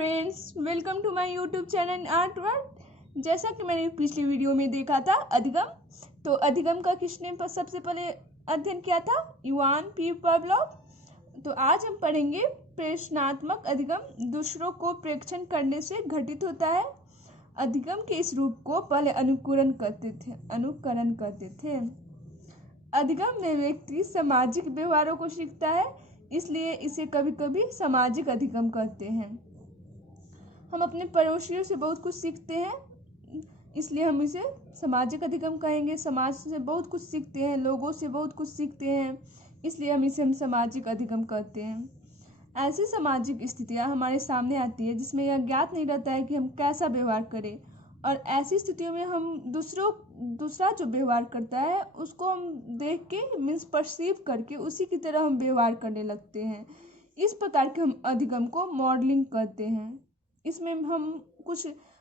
Friends, welcome to my YouTube channel art world. जैसा कि मैंने पिछली वीडियो में देखा था अधिगम, तो अधिगम का किसने सबसे पहले अध्ययन किया था? Ivan P Pavlov. तो आज हम पढ़ेंगे प्रश्नात्मक अधिगम दूसरों को प्रेक्षण करने से घटित होता है। अधिगम के इस रूप को पहले अनुकरण करते थे। अधिगम में व्यक्ति सामाजिक व्यवहारों को सीखता है, इसलिए इसे कभी कभी सामाजिक अधिगम कहते हैं। हम अपने पड़ोसियों से बहुत कुछ सीखते हैं, इसलिए हम इसे सामाजिक अधिगम कहेंगे। समाज से बहुत कुछ सीखते हैं, लोगों से बहुत कुछ सीखते हैं, इसलिए हम इसे सामाजिक अधिगम कहते हैं। ऐसी सामाजिक स्थितियाँ हमारे सामने आती है जिसमें यह ज्ञात नहीं रहता है कि हम कैसा व्यवहार करें, और ऐसी स्थितियों में हम दूसरा जो व्यवहार करता है उसको हम देख के परसीव करके उसी की तरह हम व्यवहार करने लगते हैं। इस प्रकार के हम अधिगम को मॉडलिंग कहते हैं। इसमें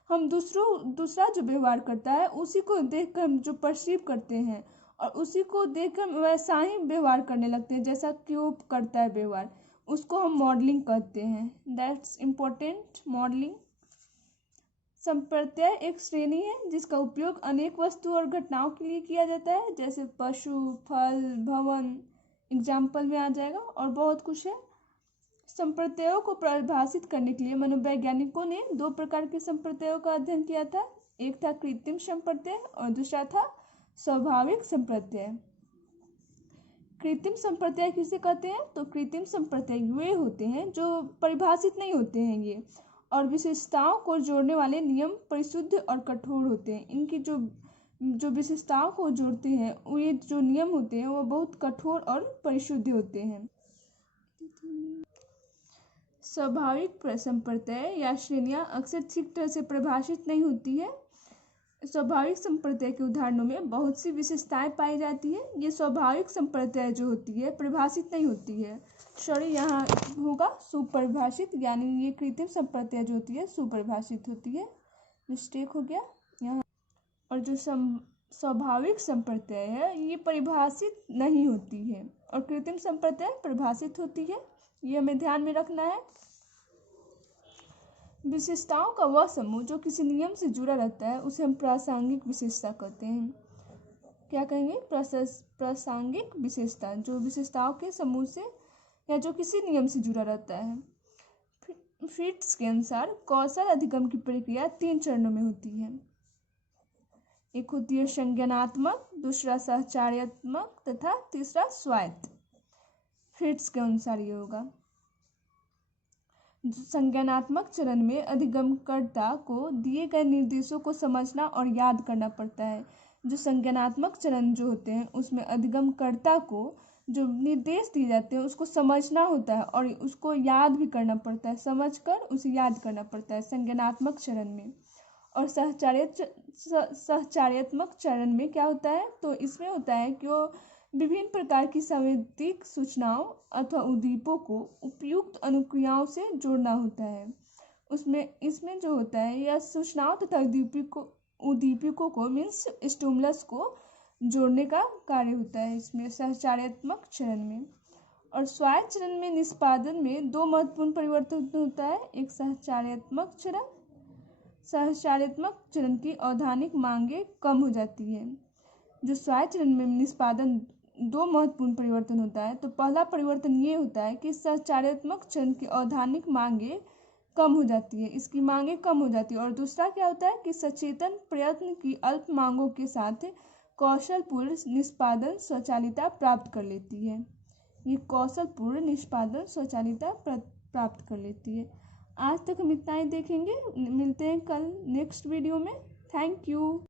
हम दूसरा जो व्यवहार करता है उसी को देखकर हम जो परसीव करते हैं और उसी को देखकर हम वैसा ही व्यवहार करने लगते हैं जैसा कि वो करता है व्यवहार, उसको हम मॉडलिंग कहते हैं। That's important. मॉडलिंग संप्रत्यय एक श्रेणी है जिसका उपयोग अनेक वस्तु और घटनाओं के लिए किया जाता है, जैसे पशु, फल, भवन एग्जाम्पल में आ जाएगा, और बहुत कुछ है। संप्रत्ययों को परिभाषित करने के लिए मनोवैज्ञानिकों ने दो प्रकार के संप्रत्ययों का अध्ययन किया था। एक था कृत्रिम संप्रत्यय और दूसरा था स्वाभाविक संप्रत्यय। कृत्रिम संप्रत्यय किसे कहते हैं? तो कृत्रिम संप्रत्यय वे होते हैं जो परिभाषित नहीं होते हैं ये, और विशेषताओं को जोड़ने वाले नियम परिशुद्ध और कठोर होते हैं। इनकी जो विशेषताओं को जोड़ते हैं ये जो नियम होते हैं वो बहुत कठोर और परिशुद्ध होते हैं। स्वाभाविक संप्रत्यय या श्रेणियां अक्सर ठीक तरह से परिभाषित नहीं होती है। स्वाभाविक संप्रत्यय के उदाहरणों में बहुत सी विशेषताएं पाई जाती है। ये स्वाभाविक संप्रत्यय जो होती है परिभाषित नहीं होती है। यहाँ होगा सुपरिभाषित, यानी ये कृत्रिम संप्रत्यय जो होती है सुपरिभाषित होती है। मिस्टेक हो गया यहाँ। और जो स्वाभाविक संप्रत्यय है ये परिभाषित नहीं होती है, और कृत्रिम संप्रत्यय परिभाषित होती है। ये हमें ध्यान में रखना है। विशेषताओं का वह समूह जो किसी नियम से जुड़ा रहता है उसे हम प्रासंगिक विशेषता कहते हैं। क्या कहेंगे? प्रासंगिक विशेषता, जो विशेषताओं के समूह से या जो किसी नियम से जुड़ा रहता है। फिट्स के अनुसार कौशल अधिगम की प्रक्रिया 3 चरणों में होती है। एक होती है संज्ञानात्मक, दूसरा सहचार्यात्मक तथा तीसरा स्वायत्त। फिट्स के अनुसार ये होगा। संज्ञानात्मक चरण में अधिगमकर्ता को दिए गए निर्देशों को समझना और याद करना पड़ता है। जो संज्ञानात्मक चरण जो होते हैं उसमें अधिगमकर्ता को जो निर्देश दिए जाते हैं उसको समझना होता है और उसको याद भी करना पड़ता है, समझकर उसे याद करना पड़ता है संज्ञानात्मक चरण में। और सहचार्यात्मक चरण में क्या होता है? तो इसमें होता है कि वो विभिन्न प्रकार की सांवेदिक सूचनाओं अथवा उद्दीपकों को उपयुक्त अनुक्रियाओं से जोड़ना होता है। इसमें जो होता है यह सूचनाओं तथा उद्दीपकों को मीन्स स्टिमुलस को जोड़ने का कार्य होता है इसमें सहचार्यात्मक चरण में। और स्वायत्त चरण में निष्पादन में 2 महत्वपूर्ण परिवर्तन होता है। एक सहचार्यात्मक चरण की औद्धानिक मांगे कम हो जाती है। जो स्वायत्त चरण में निष्पादन 2 महत्वपूर्ण परिवर्तन होता है, तो पहला परिवर्तन ये होता है कि सहचार्यात्मक चरण की औद्धानिक मांगे कम हो जाती है, इसकी मांगे कम हो जाती है। और दूसरा क्या होता है कि सचेतन प्रयत्न की अल्प मांगों के साथ कौशलपूर्ण निष्पादन स्वचालिता प्राप्त कर लेती है। ये कौशलपूर्ण निष्पादन स्वचालिता प्राप्त कर लेती है। आज तक हम इतना ही देखेंगे, मिलते हैं कल नेक्स्ट वीडियो में। Thank you.